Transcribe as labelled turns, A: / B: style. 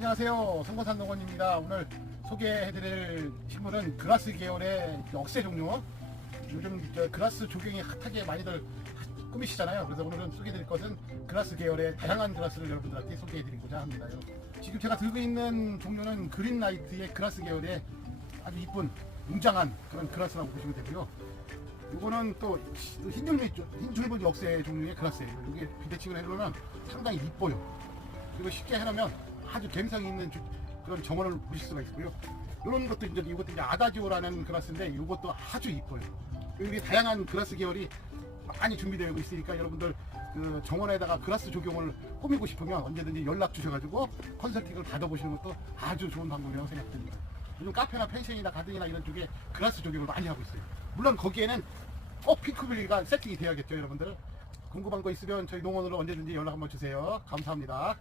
A: 안녕하세요. 성건산 농원입니다. 오늘 소개해드릴 식물은 그라스 계열의 억새 종류. 요즘 저 그라스 조경이 핫하게 많이들 꾸미시잖아요. 그래서 오늘은 소개해드릴 것은 그라스 계열의 다양한 그라스를 여러분들한테 소개해드리고자 합니다. 지금 제가 들고 있는 종류는 그린라이트의 그라스 계열의 아주 이쁜 웅장한 그런 그라스라고 보시면 되고요. 이거는 또 흰줄미 흰줄무늬 억새 종류의 그라스예요. 이게 비대칭을 해놓으면 상당히 이뻐요. 그리고 쉽게 해놓으면 아주 감성이 있는 주- 그런 정원을 보실 수가 있고요. 이런 것도 이제 이것도 이제 아다지오라는 그라스인데 이것도 아주 이뻐요. 여기 다양한 그라스 계열이 많이 준비되어 있으니까 여러분들 그 정원에다가 그라스 조경을 꾸미고 싶으면 언제든지 연락 주셔가지고 컨설팅을 받아보시는 것도 아주 좋은 방법이라고 생각됩니다. 요즘 카페나 펜션이나 가든이나 이런 쪽에 그라스 조경을 많이 하고 있어요. 물론 거기에는 꼭 핑크빌리가 세팅이 돼야겠죠, 여러분들. 궁금한 거 있으면 저희 농원으로 언제든지 연락 한번 주세요. 감사합니다.